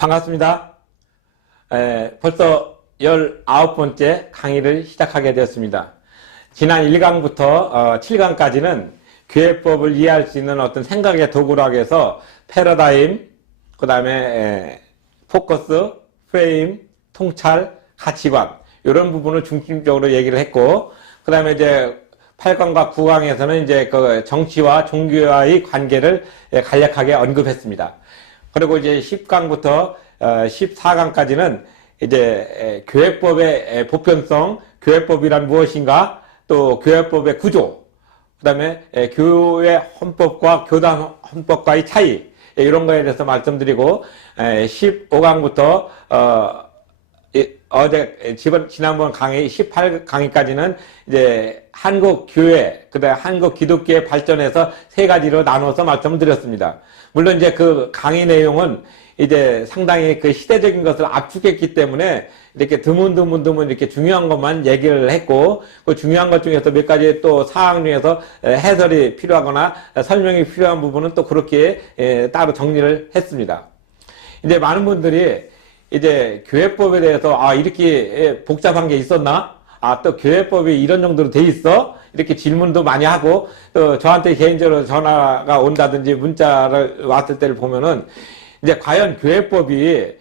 반갑습니다. 벌써 19번째 강의를 시작하게 되었습니다. 지난 1강부터 7강까지는 교회법을 이해할 수 있는 어떤 생각의 도구라고 해서 패러다임, 그 다음에 포커스, 프레임, 통찰, 가치관 이런 부분을 중심적으로 얘기를 했고, 그 다음에 이제 8강과 9강에서는 이제 그 정치와 종교와의 관계를 간략하게 언급했습니다. 그리고 이제 10강부터 14강까지는 이제 교회법의 보편성, 교회법이란 무엇인가, 또 교회법의 구조, 그 다음에 교회 헌법과 교단 헌법과의 차이, 이런 거에 대해서 말씀드리고, 15강부터 지난번 강의 18강의까지는 이제 한국 교회, 그다음에 한국 기독교의 발전에서 세 가지로 나눠서 말씀드렸습니다. 물론 이제 그 강의 내용은 이제 상당히 그 시대적인 것을 압축했기 때문에 이렇게 드문 이렇게 중요한 것만 얘기를 했고, 그 중요한 것 중에서 몇 가지 또 사항 중에서 해설이 필요하거나 설명이 필요한 부분은 또 그렇게 따로 정리를 했습니다. 이제 많은 분들이 이제 교회법에 대해서 이렇게 복잡한 게 있었나? 또 교회법이 이런 정도로 돼 있어? 이렇게 질문도 많이 하고, 또 저한테 개인적으로 전화가 온다든지 문자를 왔을 때를 보면은 이제 과연 교회법이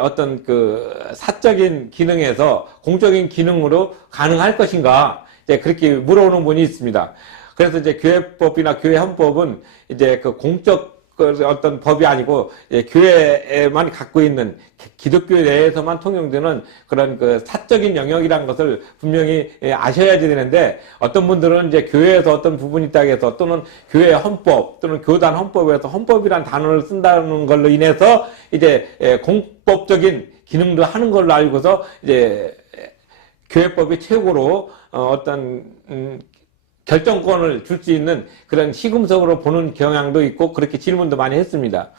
어떤 그 사적인 기능에서 공적인 기능으로 가능할 것인가? 이제 그렇게 물어오는 분이 있습니다. 그래서 이제 교회법이나 교회 헌법은 이제 그 공적 그 어떤 법이 아니고 교회에만 갖고 있는 기독교 내에서만 통용되는 그런 그 사적인 영역이라는 것을 분명히 아셔야지 되는데, 어떤 분들은 이제 교회에서 어떤 부분이 있다고 해서, 또는 교회 헌법 또는 교단 헌법에서 헌법이란 단어를 쓴다는 걸로 인해서 이제 공법적인 기능도 하는 걸로 알고서 이제 교회법이 최고로 어떤 결정권을 줄 수 있는 그런 시금석으로 보는 경향도 있고, 그렇게 질문도 많이 했습니다.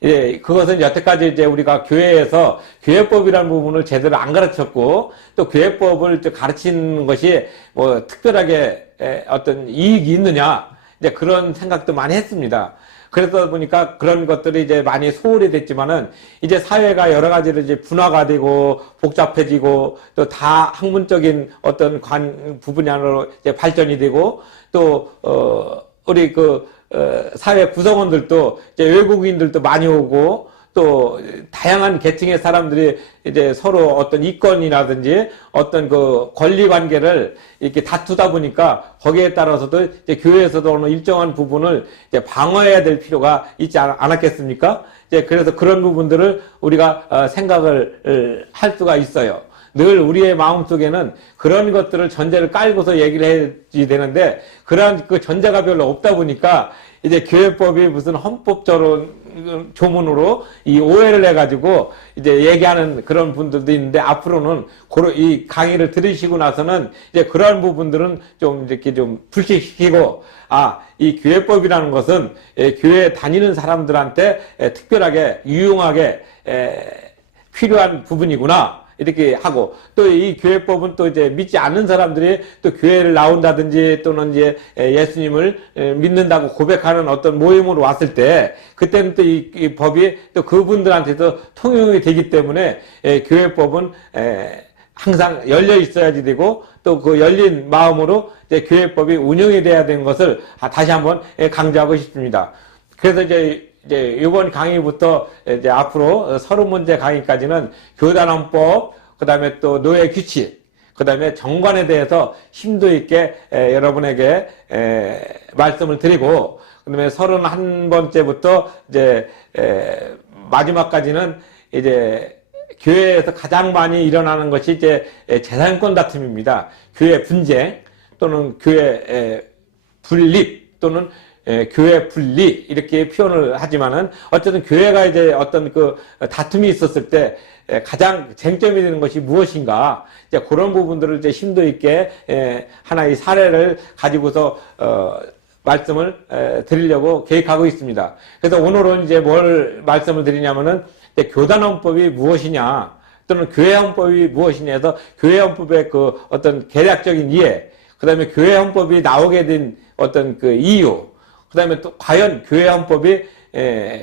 그것은 여태까지 이제 우리가 교회에서 교회법이라는 부분을 제대로 안 가르쳤고, 또 교회법을 가르치는 것이 뭐 특별하게 어떤 이익이 있느냐, 이제 그런 생각도 많이 했습니다. 그러다 보니까 그런 것들이 이제 많이 소홀히 됐지만은, 이제 사회가 여러 가지로 이제 분화가 되고 복잡해지고, 또 다 학문적인 어떤 부분 안으로 이제 발전이 되고, 또 우리 사회 구성원들도 이제 외국인들도 많이 오고, 또 다양한 계층의 사람들이 이제 서로 어떤 이권이라든지 어떤 그 권리 관계를 이렇게 다투다 보니까, 거기에 따라서도 이제 교회에서도 어느 일정한 부분을 이제 방어해야 될 필요가 있지 않았겠습니까? 이제 그래서 그런 부분들을 우리가 생각을 할 수가 있어요. 늘 우리의 마음속에는 그런 것들을 전제를 깔고서 얘기를 해야지 되는데, 그러한 그 전제가 별로 없다 보니까 이제 교회법이 무슨 헌법적으로 조문으로 이 오해를 해가지고 이제 얘기하는 그런 분들도 있는데, 앞으로는 이 강의를 들으시고 나서는 이제 그러한 부분들은 좀 이렇게 좀 불식시키고, 이 교회법이라는 것은 교회 다니는 사람들한테 특별하게 유용하게 필요한 부분이구나, 이렇게 하고, 또 이 교회법은 또 이제 믿지 않는 사람들이 또 교회를 나온다든지, 또는 이제 예수님을 믿는다고 고백하는 어떤 모임으로 왔을 때, 그때는 또 이 법이 또 그분들한테도 통용이 되기 때문에 교회법은 항상 열려 있어야지 되고, 또 그 열린 마음으로 이제 교회법이 운영이 돼야 되는 것을 다시 한번 강조하고 싶습니다. 그래서 이제 이번 강의부터 이제 앞으로 30문제 강의까지는 교단헌법, 그 다음에 또 노예 규칙, 그 다음에 정관에 대해서 심도 있게 여러분에게 말씀을 드리고, 그 다음에 31번째부터 이제 마지막까지는 이제 교회에서 가장 많이 일어나는 것이 이제 재산권 다툼입니다. 교회 분쟁, 또는 교회 분립, 또는 교회 분리, 이렇게 표현을 하지만은, 어쨌든 교회가 이제 어떤 그 다툼이 있었을 때 가장 쟁점이 되는 것이 무엇인가, 이제 그런 부분들을 이제 심도 있게 하나의 사례를 가지고서 말씀을 드리려고 계획하고 있습니다. 그래서 오늘은 이제 뭘 말씀을 드리냐면은, 교단헌법이 무엇이냐, 또는 교회헌법이 무엇이냐 해서 교회헌법의 그 어떤 개략적인 이해, 그 다음에 교회헌법이 나오게 된 어떤 그 이유, 그 다음에 또 과연 교회헌법이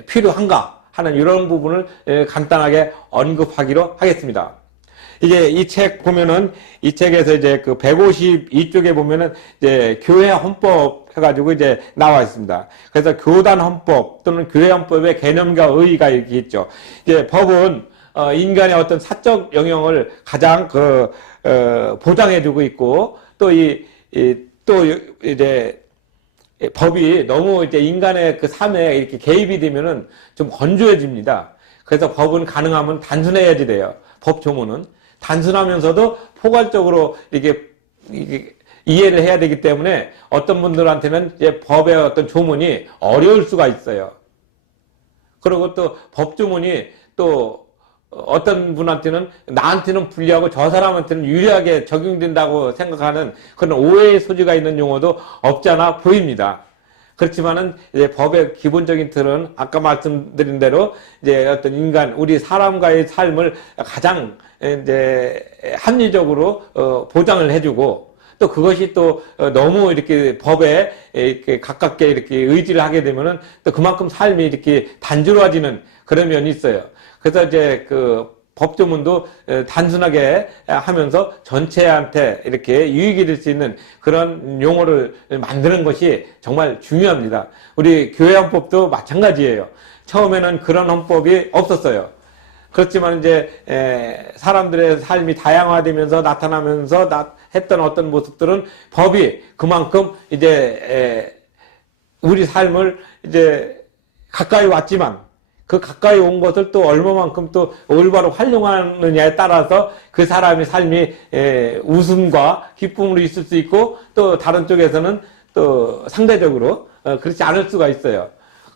필요한가 하는 이런 부분을 간단하게 언급하기로 하겠습니다. 이제 이 책 보면은 이 책에서 이제 그 152쪽에 보면은 이제 교회 헌법 해가지고 이제 나와 있습니다. 그래서 교단 헌법 또는 교회 헌법의 개념과 의의가 이렇게 있죠. 이제 법은 인간의 어떤 사적 영역을 가장 보장해주고 있고 또 또 이제 법이 너무 이제 인간의 그 삶에 이렇게 개입이 되면은 좀 건조해집니다. 그래서 법은 가능하면 단순해야지 돼요. 법 조문은. 단순하면서도 포괄적으로 이게 이해를 해야 되기 때문에 어떤 분들한테는 이제 법의 어떤 조문이 어려울 수가 있어요. 그리고 또 법 조문이 또 어떤 분한테는 나한테는 불리하고 저 사람한테는 유리하게 적용된다고 생각하는 그런 오해의 소지가 있는 용어도 없지 않아 보입니다. 그렇지만은 이제 법의 기본적인 틀은 아까 말씀드린 대로 이제 어떤 인간, 우리 사람과의 삶을 가장 이제 합리적으로 보장을 해주고 또 그것이 또 너무 이렇게 법에 이렇게 가깝게 이렇게 의지를 하게 되면은 또 그만큼 삶이 이렇게 단조로워지는 그런 면이 있어요. 그래서 이제 그 법조문도 단순하게 하면서 전체한테 이렇게 유익이 될 수 있는 그런 용어를 만드는 것이 정말 중요합니다. 우리 교회 헌법도 마찬가지예요. 처음에는 그런 헌법이 없었어요. 그렇지만 이제 사람들의 삶이 다양화되면서 나타나면서 했던 어떤 모습들은 법이 그만큼 이제 우리 삶을 이제 가까이 왔지만 그 가까이 온 것을 또 얼마만큼 또 올바로 활용하느냐에 따라서 그 사람의 삶이 웃음과 기쁨으로 있을 수 있고 또 다른 쪽에서는 또 상대적으로 그렇지 않을 수가 있어요.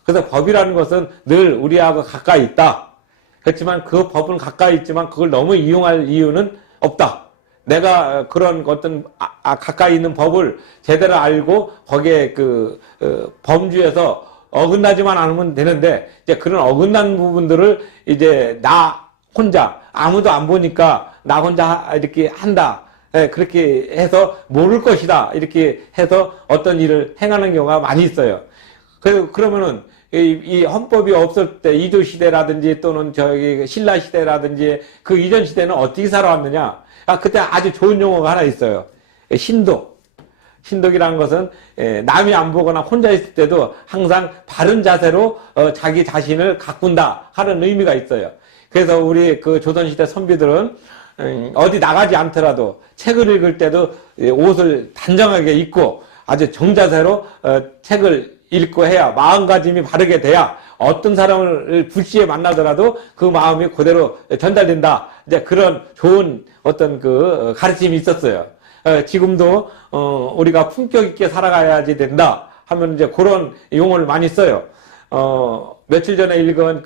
그래서 법이라는 것은 늘 우리하고 가까이 있다. 그렇지만 그 법은 가까이 있지만 그걸 너무 이용할 이유는 없다. 내가 그런 어떤 가까이 있는 법을 제대로 알고 거기에 그 범주에서 어긋나지만 않으면 되는데 이제 그런 어긋난 부분들을 이제 나 혼자 아무도 안 보니까 나 혼자 이렇게 한다. 그렇게 해서 모를 것이다. 이렇게 해서 어떤 일을 행하는 경우가 많이 있어요. 그러면은 이 헌법이 없을 때 이조 시대라든지 또는 저기 신라 시대라든지 그 이전 시대는 어떻게 살아왔느냐? 그때 아주 좋은 용어가 하나 있어요. 신독. 신독이라는 것은 남이 안 보거나 혼자 있을 때도 항상 바른 자세로 자기 자신을 가꾼다 하는 의미가 있어요. 그래서 우리 그 조선시대 선비들은 어디 나가지 않더라도 책을 읽을 때도 옷을 단정하게 입고 아주 정자세로 책을 읽고 해야 마음가짐이 바르게 돼야 어떤 사람을 불시에 만나더라도 그 마음이 그대로 전달된다. 이제 그런 좋은 어떤 그 가르침이 있었어요. 지금도 우리가 품격 있게 살아가야지 된다 하면 이제 그런 용어를 많이 써요. 며칠 전에 읽은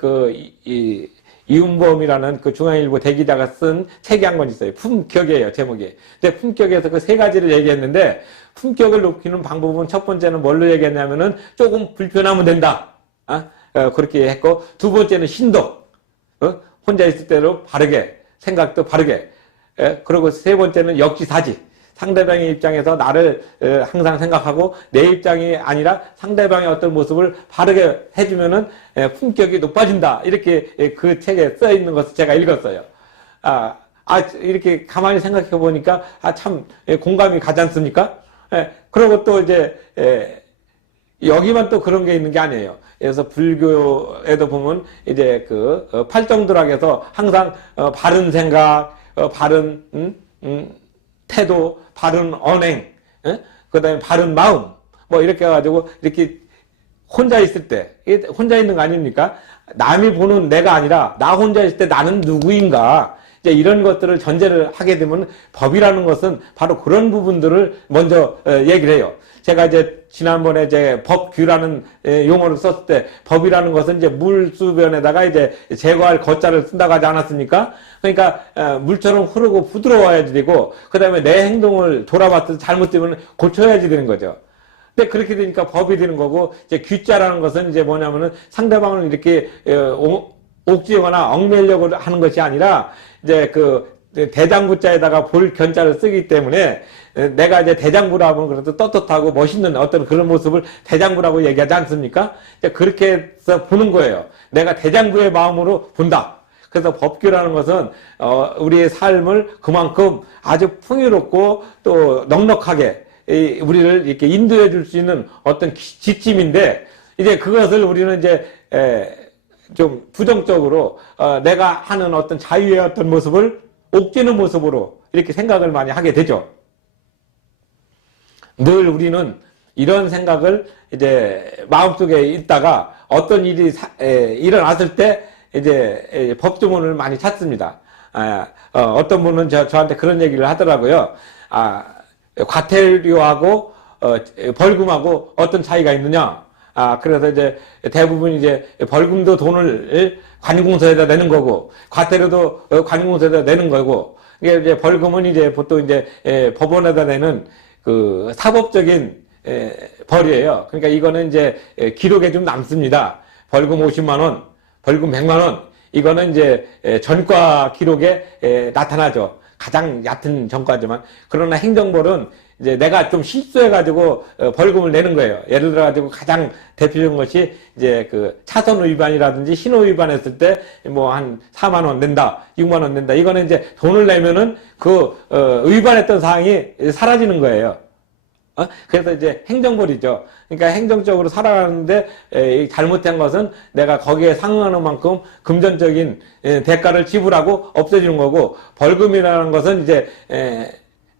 이윤범이라는 그 중앙일보 대기자가 쓴 책이 한 권 있어요. 품격이에요, 제목이. 근데 품격에서 그 세 가지를 얘기했는데 품격을 높이는 방법은 첫 번째는 뭘로 얘기했냐면은 조금 불편하면 된다. 그렇게 했고 두 번째는 신독. 혼자 있을 때로 바르게 생각도 바르게. 그리고 세 번째는 역지사지. 상대방의 입장에서 나를 항상 생각하고 내 입장이 아니라 상대방의 어떤 모습을 바르게 해주면은 품격이 높아진다. 이렇게 그 책에 써 있는 것을 제가 읽었어요. 이렇게 가만히 생각해 보니까 참 공감이 가지 않습니까? 그리고 또 이제 여기만 또 그런 게 있는 게 아니에요. 그래서 불교에도 보면 이제 그 팔정도락에서 항상 바른 생각, 바른 태도, 바른 언행, 그 다음에 바른 마음, 뭐 이렇게 해가지고 이렇게 혼자 있을 때, 혼자 있는 거 아닙니까? 남이 보는 내가 아니라 나 혼자 있을 때 나는 누구인가? 이제 이런 것들을 전제를 하게 되면 법이라는 것은 바로 그런 부분들을 먼저 얘기를 해요. 제가 이제 지난번에 이제 법규라는 용어를 썼을 때 법이라는 것은 이제 물수변에다가 이제 제거할 거자를 쓴다고 하지 않았습니까? 그러니까 물처럼 흐르고 부드러워야지 되고 그 다음에 내 행동을 돌아봤을 때 잘못되면 고쳐야지 되는 거죠. 근데 그렇게 되니까 법이 되는 거고 이제 규자라는 것은 이제 뭐냐면은 상대방을 이렇게 옥죄거나 얽매려고 하는 것이 아니라 이제 그 대장부자에다가 볼 견자를 쓰기 때문에 내가 이제 대장부라 하면 그래도 떳떳하고 멋있는 어떤 그런 모습을 대장부라고 얘기하지 않습니까? 그렇게 해서 보는 거예요. 내가 대장부의 마음으로 본다. 그래서 법규라는 것은 우리의 삶을 그만큼 아주 풍요롭고 또 넉넉하게 우리를 이렇게 인도해 줄 수 있는 어떤 지침인데, 이제 그것을 우리는 이제 좀 부정적으로 내가 하는 어떤 자유의 어떤 모습을 옥죄는 모습으로 이렇게 생각을 많이 하게 되죠. 늘 우리는 이런 생각을 이제 마음속에 있다가 어떤 일이 일어났을 때 이제 법조문을 많이 찾습니다. 어떤 분은 저한테 그런 얘기를 하더라고요. 과태료하고 벌금하고 어떤 차이가 있느냐? 그래서 이제 대부분 이제 벌금도 돈을 관공서에다 내는 거고, 과태료도 관공서에다 내는 거고, 이게 이제 벌금은 이제 보통 이제 법원에다 내는 그 사법적인 벌이에요. 그러니까 이거는 이제 기록에 좀 남습니다. 벌금 50만 원, 벌금 100만 원, 이거는 이제 전과 기록에 나타나죠. 가장 얕은 전과지만. 그러나 행정벌은 이제 내가 좀 실수해가지고 벌금을 내는 거예요. 예를 들어가지고 가장 대표적인 것이 이제 그 차선 위반이라든지 신호 위반했을 때 뭐 한 4만 원 낸다, 6만 원 낸다. 이거는 이제 돈을 내면은 그 위반했던 사항이 사라지는 거예요. 그래서 이제 행정벌이죠. 그러니까 행정적으로 살아가는데 잘못한 것은 내가 거기에 상응하는 만큼 금전적인 대가를 지불하고 없어지는 거고, 벌금이라는 것은 이제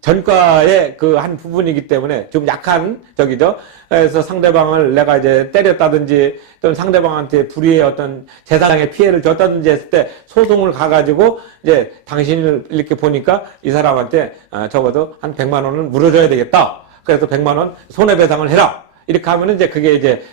전과의 그 한 부분이기 때문에 좀 약한 적이죠. 그래서 상대방을 내가 이제 때렸다든지 또는 상대방한테 불의의 어떤 재산상의 피해를 줬다든지 했을 때 소송을 가가지고 이제 당신을 이렇게 보니까 이 사람한테 적어도 한 100만 원은 물어줘야 되겠다. 그래서 100만 원 손해배상을 해라. 이렇게 하면은 이제 그게 이제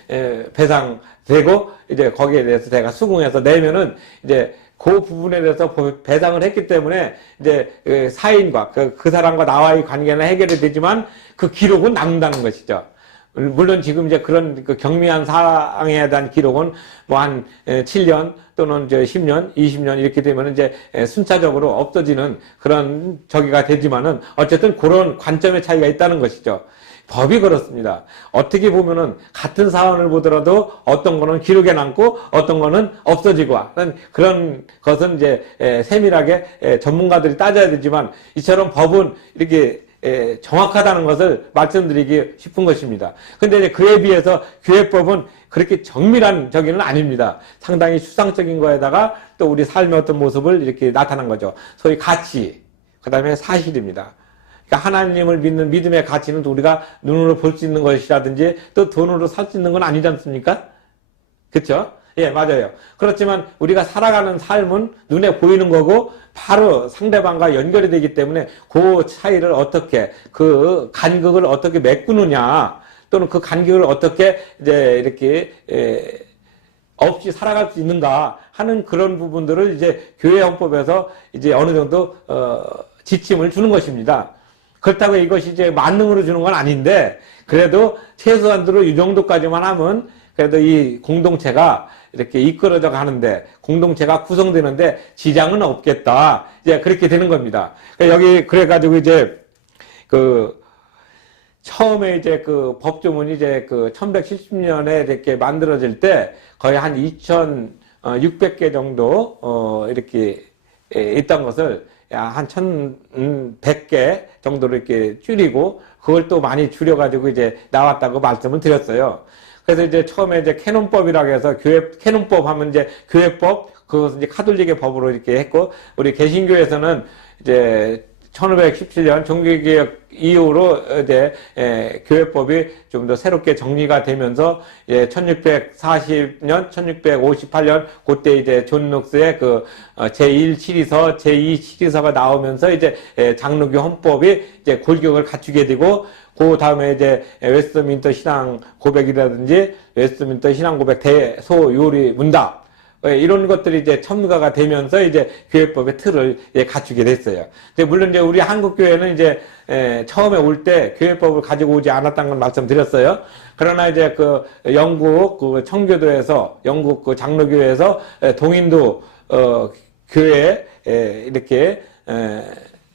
배상되고, 이제 거기에 대해서 제가 수긍해서 내면은 이제 그 부분에 대해서 배상을 했기 때문에 이제 사인과 그 사람과 나와의 관계는 해결이 되지만 그 기록은 남는다는 것이죠. 물론 지금 이제 그런 그 경미한 사항에 대한 기록은 뭐 한 7년 또는 10년, 20년 이렇게 되면 이제 순차적으로 없어지는 그런 저기가 되지만은 어쨌든 그런 관점의 차이가 있다는 것이죠. 법이 그렇습니다. 어떻게 보면은 같은 사안을 보더라도 어떤 거는 기록에 남고 어떤 거는 없어지고 하는 그런 것은 이제 세밀하게 전문가들이 따져야 되지만, 이처럼 법은 이렇게 정확하다는 것을 말씀드리기 싶은 것입니다. 근데 이제 그에 비해서 교회법은 그렇게 정밀한 저기는 아닙니다. 상당히 추상적인 거에다가 또 우리 삶의 어떤 모습을 이렇게 나타난 거죠. 소위 가치, 그 다음에 사실입니다. 그러니까 하나님을 믿는 믿음의 가치는 우리가 눈으로 볼 수 있는 것이라든지 또 돈으로 살 수 있는 건 아니지 않습니까? 그렇죠? 예, 맞아요. 그렇지만 우리가 살아가는 삶은 눈에 보이는 거고 바로 상대방과 연결이 되기 때문에 그 차이를 어떻게, 그 간극을 어떻게 메꾸느냐, 또는 그 간격을 어떻게 이제 이렇게 없이 살아갈 수 있는가 하는 그런 부분들을 이제 교회 헌법에서 이제 어느 정도 지침을 주는 것입니다. 그렇다고 이것이 이제 만능으로 주는 건 아닌데, 그래도 최소한으로 이 정도까지만 하면 그래도 이 공동체가 이렇게 이끌어져 가는데, 공동체가 구성되는데 지장은 없겠다. 이제 그렇게 되는 겁니다. 여기 그래가지고 이제 처음에 이제 그 법조문이 이제 1170년에 이렇게 만들어질 때 거의 한 2600개 정도, 이렇게 있던 것을 한 1100개 정도로 이렇게 줄이고, 그걸 또 많이 줄여가지고 이제 나왔다고 말씀을 드렸어요. 그래서 이제 처음에 이제 캐논법이라고 해서 캐논법 하면 이제 교회법, 그것은 이제 카톨릭의 법으로 이렇게 했고, 우리 개신교에서는 이제 1517년 종교개혁 이후로 이제 교회법이 좀 더 새롭게 정리가 되면서 1640년, 1658년 그때 이제 존 녹스의 그 제1 치리서, 제2 치리서가 나오면서 이제 장로교 헌법이 이제 골격을 갖추게 되고, 그 다음에 이제 웨스트민스터 신앙 고백이라든지 웨스트민스터 신앙 고백 대소 요리 문답, 이런 것들이 이제 첨가가 되면서 이제 교회법의 틀을 갖추게 됐어요. 물론 이제 우리 한국 교회는 이제 처음에 올 때 교회법을 가지고 오지 않았다는 걸 말씀드렸어요. 그러나 이제 그 영국 그 청교도에서, 영국 그 장로교회에서 동인도 교회에 이렇게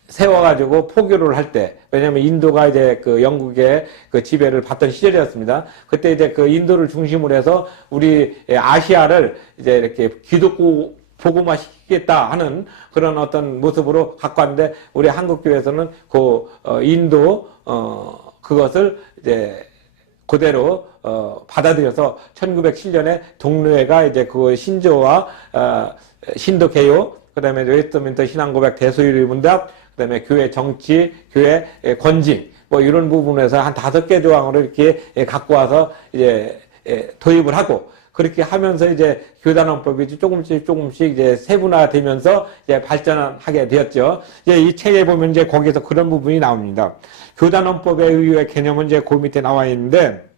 세워가지고 포교를 할 때, 왜냐면 인도가 이제 그 영국의 그 지배를 받던 시절이었습니다. 그때 이제 그 인도를 중심으로 해서 우리 아시아를 이제 이렇게 기독교 복음화 시키겠다 하는 그런 어떤 모습으로 갖고 왔는데, 우리 한국교회에서는 그 인도 그것을 이제 그대로 받아들여서 1907년에 동료회가 이제 그 신조와 신도 개요, 그다음에 웨스트민스터 신앙고백 대소유리 문답, 그다음에 교회 정치, 교회 권징, 뭐 이런 부분에서 한 5개 조항으로 이렇게 갖고 와서 이제 도입을 하고, 그렇게 하면서 이제 교단헌법이 조금씩 이제 세분화되면서 이제 발전하게 되었죠. 이제 이 책에 보면 이제 거기에서 그런 부분이 나옵니다. 교단헌법의 의의 개념은 이제 그 밑에 나와 있는데,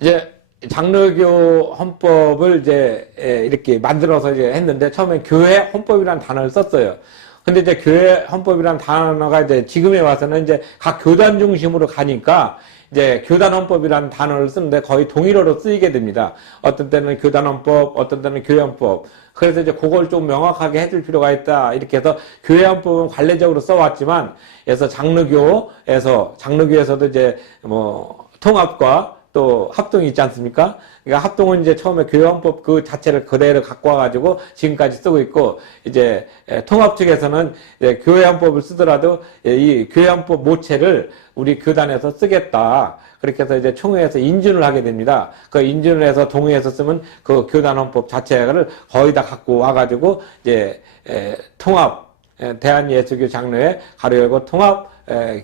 이제 장로교 헌법을 이제 이렇게 만들어서 이제 했는데, 처음에 교회 헌법이라는 단어를 썼어요. 근데 이제 교회 헌법이라는 단어가 이제 지금에 와서는 이제 각 교단 중심으로 가니까 이제 교단 헌법이라는 단어를 쓰는데 거의 동일어로 쓰이게 됩니다. 어떤 때는 교단 헌법, 어떤 때는 교회 헌법. 그래서 이제 그걸 좀 명확하게 해줄 필요가 있다. 이렇게 해서 교회 헌법은 관례적으로 써왔지만, 그래서 장로교에서도 이제 뭐 통합과 또 합동이 있지 않습니까? 그러니까 합동은 이제 처음에 교회헌법 그 자체를 그대로 갖고 와가지고 지금까지 쓰고 있고, 이제 통합 측에서는 이제 교회헌법을 쓰더라도 이 교회헌법 모체를 우리 교단에서 쓰겠다. 그렇게 해서 이제 총회에서 인준을 하게 됩니다. 그 인준을 해서 동의해서 쓰면 그 교단헌법 자체를 거의 다 갖고 와가지고 이제 통합 대한예수교 장로회 가로 열고 통합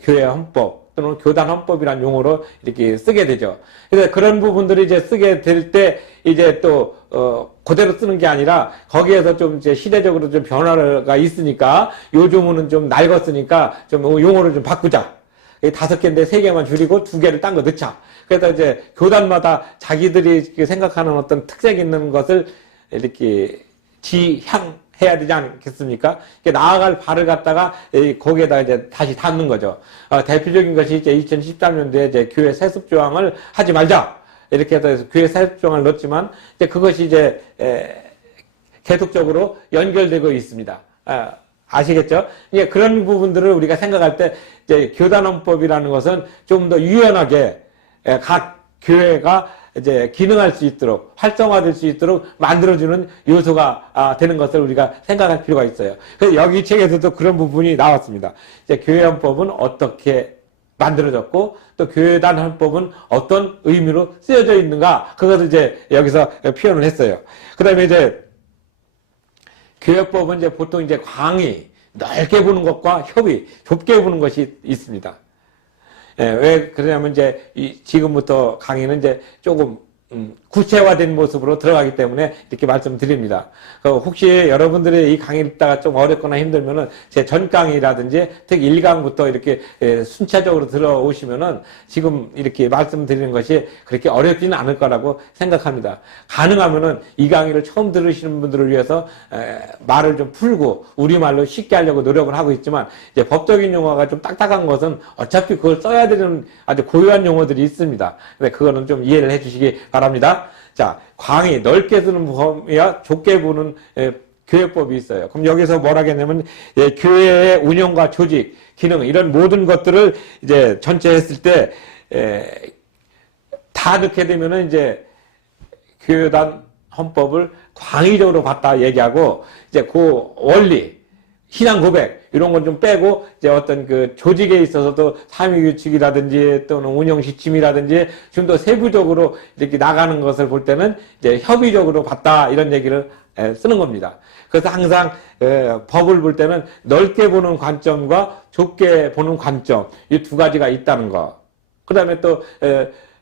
교회헌법 또는 교단헌법이라는 용어로 이렇게 쓰게 되죠. 그래서 그런 부분들이 이제 쓰게 될 때 이제 또 그대로 쓰는 게 아니라 거기에서 좀 이제 시대적으로 좀 변화가 있으니까, 요즘은 좀 낡았으니까 좀 용어를 좀 바꾸자. 5개인데 3개만 줄이고 2개를 딴 거 넣자. 그래서 이제 교단마다 자기들이 생각하는 어떤 특색 있는 것을 이렇게 지향해야 되지 않겠습니까? 나아갈 발을 갖다가 거기에다 이제 다시 담는 거죠. 대표적인 것이 이제 2013년도에 이제 교회 세습 조항을 하지 말자. 이렇게 해서 교회 세습 조항을 넣었지만, 이제 그것이 이제 계속적으로 연결되고 있습니다. 아시겠죠? 예, 그런 부분들을 우리가 생각할 때 이제 교단헌법이라는 것은 좀 더 유연하게 각 교회가 이제 기능할 수 있도록, 활성화될 수 있도록 만들어주는 요소가 되는 것을 우리가 생각할 필요가 있어요. 그래서 여기 책에서도 그런 부분이 나왔습니다. 이제 교회헌법은 어떻게 만들어졌고, 또 교회단 헌법은 어떤 의미로 쓰여져 있는가, 그것을 이제 여기서 표현을 했어요. 그 다음에 이제 교회법은 이제 보통 이제 광의, 넓게 보는 것과 협의, 좁게 보는 것이 있습니다. 왜 그러냐면 이제 지금부터 강의는 이제 조금 구체화된 모습으로 들어가기 때문에 이렇게 말씀드립니다. 혹시 여러분들이 이 강의를 듣다가 좀 어렵거나 힘들면은 제 전 강의라든지 특히 1강부터 이렇게 순차적으로 들어오시면은 지금 이렇게 말씀드리는 것이 그렇게 어렵지는 않을 거라고 생각합니다. 가능하면은 이 강의를 처음 들으시는 분들을 위해서 말을 좀 풀고 우리말로 쉽게 하려고 노력을 하고 있지만, 이제 법적인 용어가 좀 딱딱한 것은 어차피 그걸 써야 되는 아주 고유한 용어들이 있습니다. 근데 그거는 좀 이해를 해 주시기 바랍니다. 자, 광의 넓게 쓰는 범위와 좁게 보는 교회법이 있어요. 그럼 여기서 뭐라겠냐면, 교회의 운영과 조직, 기능, 이런 모든 것들을 이제 전체 했을 때 다 넣게 되면은 이제 교단 헌법을 광의적으로 봤다 얘기하고, 이제 그 원리, 신앙 고백, 이런 건 좀 빼고, 이제 어떤 그 조직에 있어서도 삼위규칙이라든지 또는 운영 지침이라든지 좀 더 세부적으로 이렇게 나가는 것을 볼 때는 이제 협의적으로 봤다, 이런 얘기를 쓰는 겁니다. 그래서 항상 법을 볼 때는 넓게 보는 관점과 좁게 보는 관점, 이 두 가지가 있다는 거. 그 다음에 또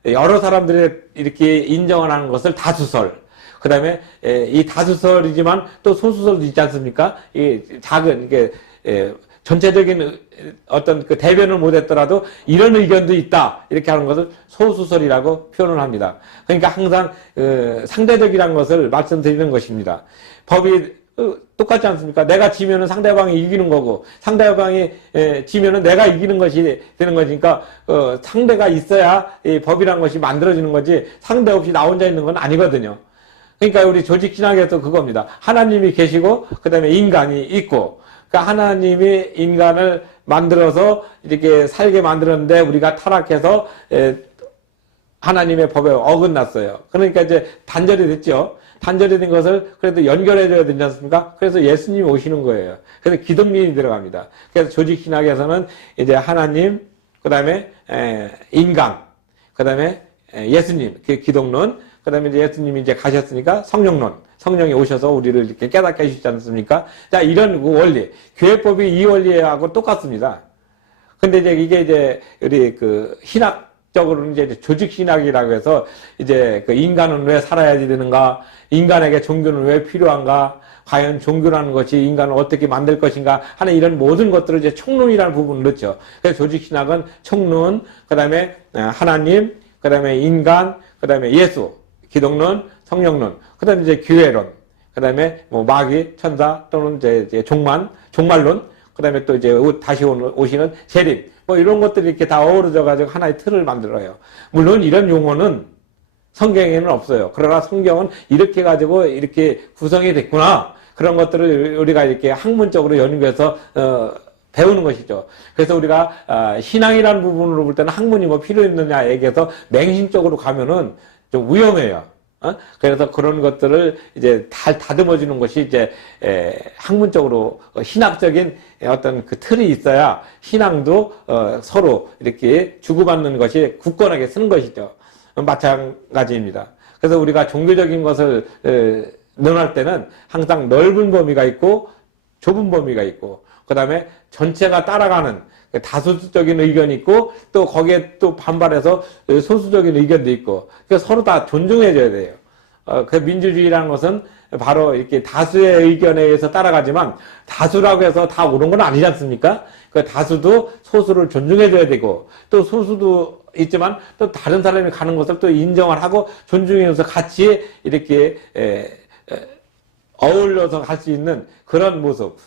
여러 사람들이 이렇게 인정을 하는 것을 다수설. 그 다음에 이 다수설이지만 또 소수설도 있지 않습니까? 이 작은 이게 전체적인 어떤 그 대변을 못했더라도 이런 의견도 있다, 이렇게 하는 것을 소수설이라고 표현을 합니다. 그러니까 항상 상대적이라는 것을 말씀드리는 것입니다. 법이 똑같지 않습니까? 내가 지면은 상대방이 이기는 거고, 상대방이 지면은 내가 이기는 것이 되는 거니까 상대가 있어야 이 법이라는 것이 만들어지는 거지, 상대 없이 나 혼자 있는 건 아니거든요. 그러니까 우리 조직신학에서 그겁니다. 하나님이 계시고 그다음에 인간이 있고, 그러니까 하나님이 인간을 만들어서 이렇게 살게 만들었는데 우리가 타락해서 하나님의 법에 어긋났어요. 그러니까 이제 단절이 됐죠. 단절이 된 것을 그래도 연결해줘야 되지 않습니까? 그래서 예수님이 오시는 거예요. 그래서 기독론이 들어갑니다. 그래서 조직신학에서는 이제 하나님, 그 다음에 인간, 그 다음에 예수님, 그 기독론, 그 다음에 이제 예수님이 이제 가셨으니까 성령론, 성령이 오셔서 우리를 이렇게 깨닫게 해주시지 않습니까? 자, 이런 원리, 교회법이 이 원리하고 똑같습니다. 근데 이제 이게 이제 우리 그 신학적으로는 이제 조직신학이라고 해서 이제 그 인간은 왜 살아야 되는가? 인간에게 종교는 왜 필요한가? 과연 종교라는 것이 인간을 어떻게 만들 것인가 하는 이런 모든 것들을 이제 총론이라는 부분을 넣죠. 그래서 조직신학은 총론, 그 다음에 하나님, 그 다음에 인간, 그 다음에 예수, 기독론, 성령론, 그 다음에 이제 교회론, 그 다음에 뭐 마귀, 천사 또는 이제 종말론, 그 다음에 또 이제 다시 오시는 재림, 뭐 이런 것들이 이렇게 다 어우러져가지고 하나의 틀을 만들어요. 물론 이런 용어는 성경에는 없어요. 그러나 성경은 이렇게 가지고 이렇게 구성이 됐구나. 그런 것들을 우리가 이렇게 학문적으로 연구해서 배우는 것이죠. 그래서 우리가 신앙이라는 부분으로 볼 때는 학문이 뭐 필요 있느냐 얘기해서 맹신적으로 가면은 좀 위험해요. 그래서 그런 것들을 이제 다듬어 주는 것이 이제 학문적으로 신학적인 어떤 그 틀이 있어야 신앙도 서로 이렇게 주고받는 것이 굳건하게 쓰는 것이죠. 마찬가지입니다. 그래서 우리가 종교적인 것을 논할 때는 항상 넓은 범위가 있고 좁은 범위가 있고, 그 다음에 전체가 따라가는 다수적인 의견이 있고, 또 거기에 또 반발해서 소수적인 의견도 있고, 그러니까 서로 다 존중해줘야 돼요. 그 민주주의라는 것은 바로 이렇게 다수의 의견에 의해서 따라가지만 다수라고 해서 다 옳은 건 아니지 않습니까? 그 다수도 소수를 존중해줘야 되고, 또 소수도 있지만 또 다른 사람이 가는 것을 또 인정을 하고 존중해서 같이 이렇게 어울려서 갈 수 있는 그런 모습.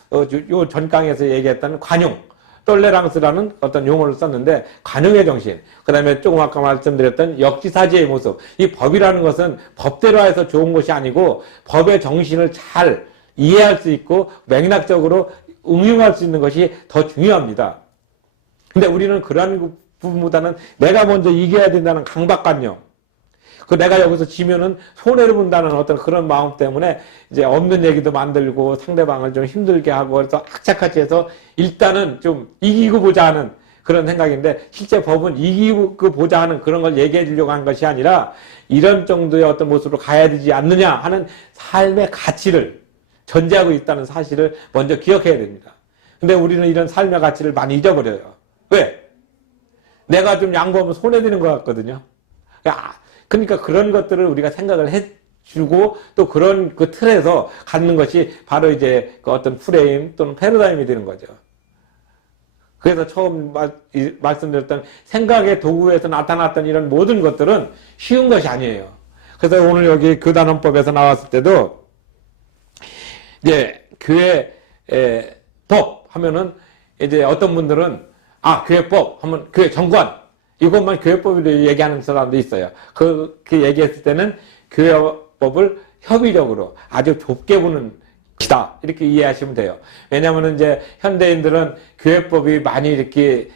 요 전강에서 얘기했던 관용, 톨레랑스라는 어떤 용어를 썼는데, 관용의 정신, 그 다음에 조금 아까 말씀드렸던 역지사지의 모습. 이 법이라는 것은 법대로 해서 좋은 것이 아니고 법의 정신을 잘 이해할 수 있고 맥락적으로 응용할 수 있는 것이 더 중요합니다. 근데 우리는 그러한 부분보다는 내가 먼저 이겨야 된다는 강박관념, 그 내가 여기서 지면은 손해를 본다는 어떤 그런 마음 때문에 이제 없는 얘기도 만들고 상대방을 좀 힘들게 하고, 그래서 악착같이 해서 일단은 좀 이기고 보자 하는 그런 생각인데, 실제 법은 이기고 보자 하는 그런 걸 얘기해 주려고 한 것이 아니라 이런 정도의 어떤 모습으로 가야 되지 않느냐 하는 삶의 가치를 전제하고 있다는 사실을 먼저 기억해야 됩니다. 근데 우리는 이런 삶의 가치를 많이 잊어버려요. 왜? 내가 좀 양보하면 손해되는 것 같거든요. 그러니까 그런 것들을 우리가 생각을 해주고 또 그런 그 틀에서 갖는 것이 바로 이제 그 어떤 프레임 또는 패러다임이 되는 거죠. 그래서 처음 말씀드렸던 생각의 도구에서 나타났던 이런 모든 것들은 쉬운 것이 아니에요. 그래서 오늘 여기 교단헌법에서 나왔을 때도 이제 교회 법 하면은 이제 어떤 분들은 교회법 하면 교회 정관, 이것만 교회법으로 얘기하는 사람도 있어요. 그 얘기했을 때는 교회법을 협의적으로 아주 좁게 보는 것이다, 이렇게 이해하시면 돼요. 왜냐하면 이제 현대인들은 교회법이 많이 이렇게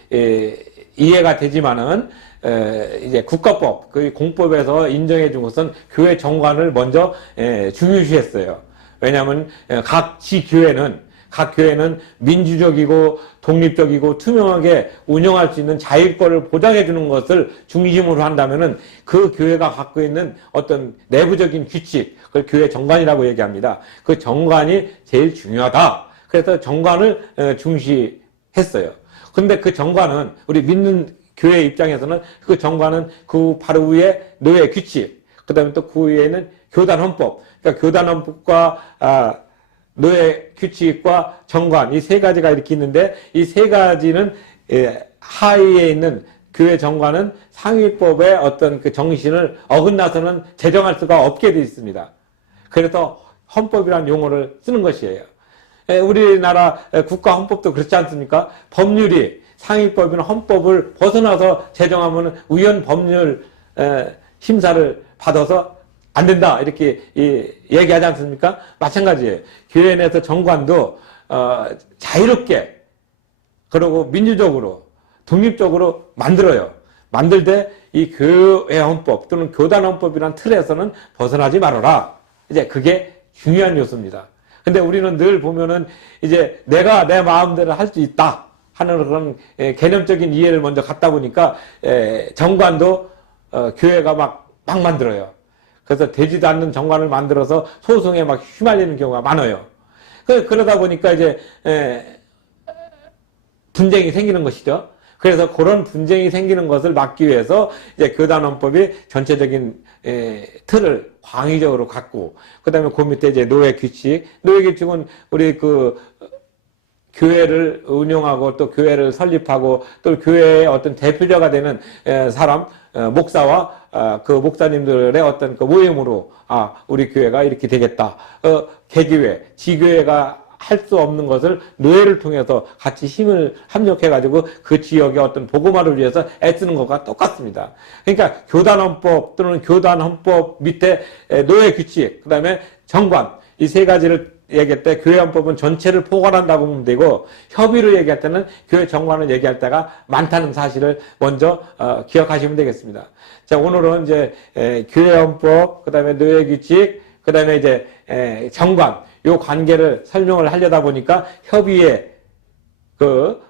이해가 되지만은 이제 국가법, 그 공법에서 인정해 준 것은 교회 정관을 먼저 중요시했어요. 왜냐하면 각 교회는 민주적이고 독립적이고 투명하게 운영할 수 있는 자율권을 보장해 주는 것을 중심으로 한다면은 그 교회가 갖고 있는 어떤 내부적인 규칙, 그걸 교회 정관이라고 얘기합니다. 그 정관이 제일 중요하다. 그래서 정관을 중시했어요. 근데 그 정관은 우리 믿는 교회 입장에서는 그 정관은 그 바로 위에 노예 규칙, 그 다음에 또 그 위에는 교단 헌법, 그러니까 교단 헌법과 노예 규칙과 정관, 이 세 가지가 이렇게 있는데, 이 세 가지는 하위에 있는 교회 정관은 상위법의 어떤 그 정신을 어긋나서는 제정할 수가 없게 되어 있습니다. 그래서 헌법이라는 용어를 쓰는 것이에요. 우리나라 국가 헌법도 그렇지 않습니까? 법률이 상위법이나 헌법을 벗어나서 제정하면 위헌 법률 심사를 받아서 안 된다 이렇게 얘기하지 않습니까? 마찬가지예요. 교회 내에서 정관도 자유롭게 그리고 민주적으로 독립적으로 만들어요. 만들 때 이 교회 헌법 또는 교단 헌법이란 틀에서는 벗어나지 말아라. 이제 그게 중요한 요소입니다. 근데 우리는 늘 보면은 이제 내가 내 마음대로 할 수 있다 하는 그런 개념적인 이해를 먼저 갖다 보니까 정관도 교회가 막 만들어요. 그래서 되지도 않는 정관을 만들어서 소송에 막 휘말리는 경우가 많아요. 그러다 보니까 이제 분쟁이 생기는 것이죠. 그래서 그런 분쟁이 생기는 것을 막기 위해서 이제 교단헌법이 전체적인 틀을 광의적으로 갖고, 그 다음에 그 밑에 이제 노예 규칙은 우리 그 교회를 운영하고 또 교회를 설립하고 또 교회의 어떤 대표자가 되는 사람, 목사와 그 목사님들의 어떤 그 모임으로 우리 교회가 이렇게 되겠다. 개교회, 지교회가 할 수 없는 것을 노예를 통해서 같이 힘을 합력해가지고 그 지역의 어떤 복음화를 위해서 애쓰는 것과 똑같습니다. 그러니까 교단헌법 또는 교단헌법 밑에 노예 규칙, 그 다음에 정관, 이 세 가지를 얘기할 때 교회 헌법은 전체를 포괄한다고 보면 되고, 협의를 얘기할 때는 교회 정관을 얘기할 때가 많다는 사실을 먼저 기억하시면 되겠습니다. 자, 오늘은 이제 교회 헌법, 그 다음에 노예 규칙, 그 다음에 이제 정관, 요 관계를 설명을 하려다 보니까 협의의 그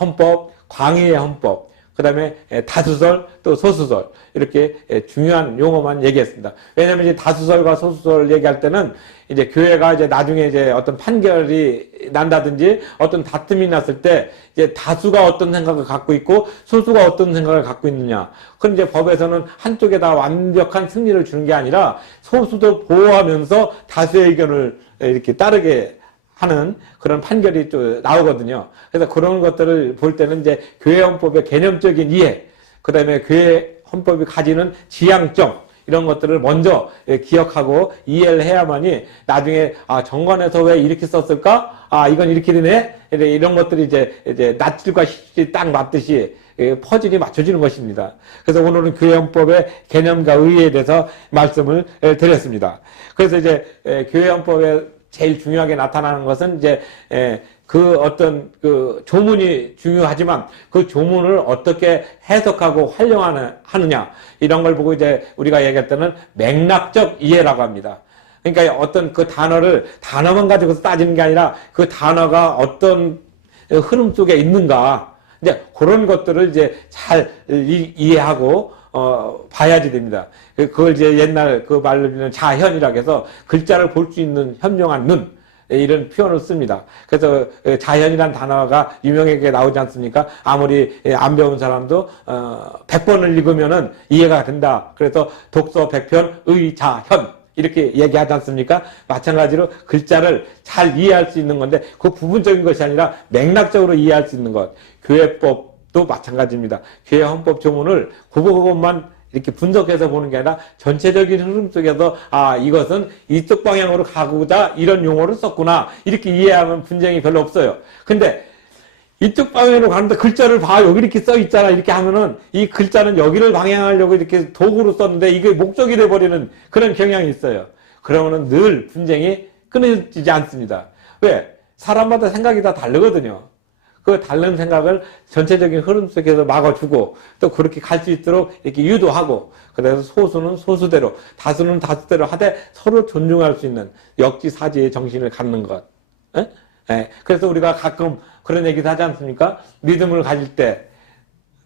헌법, 광의의 헌법, 그 다음에 다수설 또 소수설, 이렇게 중요한 용어만 얘기했습니다. 왜냐하면 이제 다수설과 소수설 얘기할 때는 이제 교회가 이제 나중에 이제 어떤 판결이 난다든지 어떤 다툼이 났을 때 이제 다수가 어떤 생각을 갖고 있고 소수가 어떤 생각을 갖고 있느냐. 그럼 이제 법에서는 한쪽에다 완벽한 승리를 주는 게 아니라 소수도 보호하면서 다수의 의견을 이렇게 따르게 하는 그런 판결이 또 나오거든요. 그래서 그런 것들을 볼 때는 이제 교회 헌법의 개념적인 이해, 그 다음에 교회 헌법이 가지는 지향점, 이런 것들을 먼저 기억하고 이해를 해야만이 나중에 정관에서 왜 이렇게 썼을까? 이건 이렇게 되네? 이런 것들이 이제 낫줄과 실이 딱 맞듯이 퍼즐이 맞춰지는 것입니다. 그래서 오늘은 교회 헌법의 개념과 의의에 대해서 말씀을 드렸습니다. 그래서 이제 교회 헌법에 제일 중요하게 나타나는 것은 이제 그 어떤 그 조문이 중요하지만 그 조문을 어떻게 해석하고 활용하느냐, 이런 걸 보고 이제 우리가 얘기할 때는 맥락적 이해라고 합니다. 그러니까 어떤 그 단어만 가지고서 따지는 게 아니라 그 단어가 어떤 흐름 속에 있는가, 이제 그런 것들을 이제 잘 이해하고 봐야지 됩니다. 그걸 이제 옛날 그 말로 하는 자현이라고 해서 글자를 볼 수 있는 현명한 눈, 이런 표현을 씁니다. 그래서 자현이라는 단어가 유명하게 나오지 않습니까? 아무리 안 배운 사람도 100번을 읽으면은 이해가 된다. 그래서 독서 100편 의자현, 이렇게 얘기하지 않습니까? 마찬가지로 글자를 잘 이해할 수 있는 건데 그 부분적인 것이 아니라 맥락적으로 이해할 수 있는 것. 교회법도 마찬가지입니다. 교회 헌법 조문을 그것만 이렇게 분석해서 보는 게 아니라 전체적인 흐름 속에서 이것은 이쪽 방향으로 가고자 이런 용어를 썼구나, 이렇게 이해하면 분쟁이 별로 없어요. 근데 이쪽 방향으로 가는데 글자를 봐, 여기 이렇게 써 있잖아, 이렇게 하면은 이 글자는 여기를 방향하려고 이렇게 도구로 썼는데 이게 목적이 돼버리는 그런 경향이 있어요. 그러면은 늘 분쟁이 끊어지지 않습니다. 왜? 사람마다 생각이 다 다르거든요. 그 다른 생각을 전체적인 흐름 속에서 막아주고 또 그렇게 갈 수 있도록 이렇게 유도하고, 그래서 소수는 소수대로, 다수는 다수대로 하되 서로 존중할 수 있는 역지사지의 정신을 갖는 것. 그래서 우리가 가끔 그런 얘기도 하지 않습니까? 믿음을 가질 때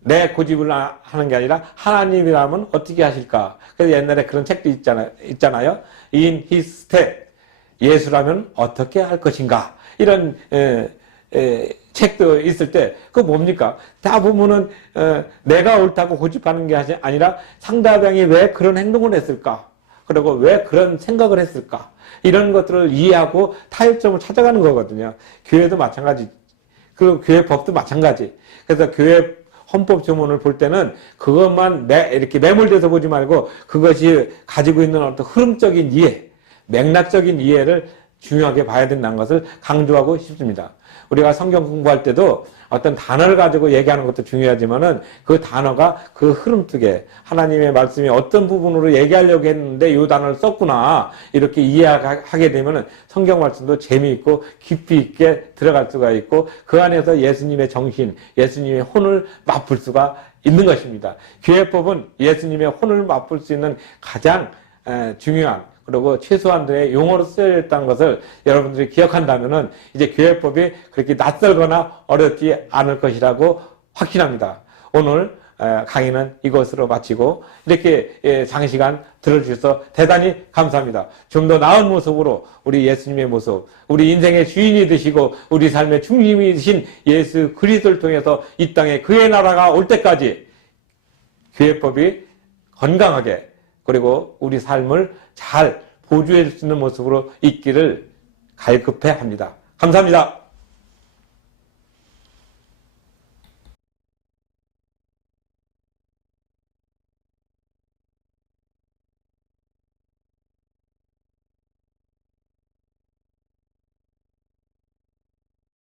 내 고집을 하는 게 아니라 하나님이라면 어떻게 하실까? 그래서 옛날에 그런 책도 있잖아요. In his step. 예수라면 어떻게 할 것인가? 이런 책도 있을 때, 그거 뭡니까? 다 보면은, 내가 옳다고 고집하는 게 아니라 상대방이 왜 그런 행동을 했을까? 그리고 왜 그런 생각을 했을까? 이런 것들을 이해하고 타협점을 찾아가는 거거든요. 교회도 마찬가지. 그 교회 법도 마찬가지. 그래서 교회 헌법 조문을 볼 때는 그것만 이렇게 매몰돼서 보지 말고 그것이 가지고 있는 어떤 흐름적인 이해, 맥락적인 이해를 중요하게 봐야 된다는 것을 강조하고 싶습니다. 우리가 성경 공부할 때도 어떤 단어를 가지고 얘기하는 것도 중요하지만은 그 단어가 그 흐름 속에 하나님의 말씀이 어떤 부분으로 얘기하려고 했는데 이 단어를 썼구나 이렇게 이해하게 되면은 성경 말씀도 재미있고 깊이 있게 들어갈 수가 있고 그 안에서 예수님의 정신, 예수님의 혼을 맛볼 수가 있는 것입니다. 교회법은 예수님의 혼을 맛볼 수 있는 가장 중요한 그리고 최소한도의 용어로 쓰여졌다는 것을 여러분들이 기억한다면은 이제 교회법이 그렇게 낯설거나 어렵지 않을 것이라고 확신합니다. 오늘 강의는 이것으로 마치고 이렇게 장시간 들어주셔서 대단히 감사합니다. 좀 더 나은 모습으로 우리 예수님의 모습, 우리 인생의 주인이 되시고 우리 삶의 중심이 되신 예수 그리스도를 통해서 이 땅에 그의 나라가 올 때까지 교회법이 건강하게 그리고 우리 삶을 잘 보조해 줄 수 있는 모습으로 있기를 갈급해 합니다. 감사합니다.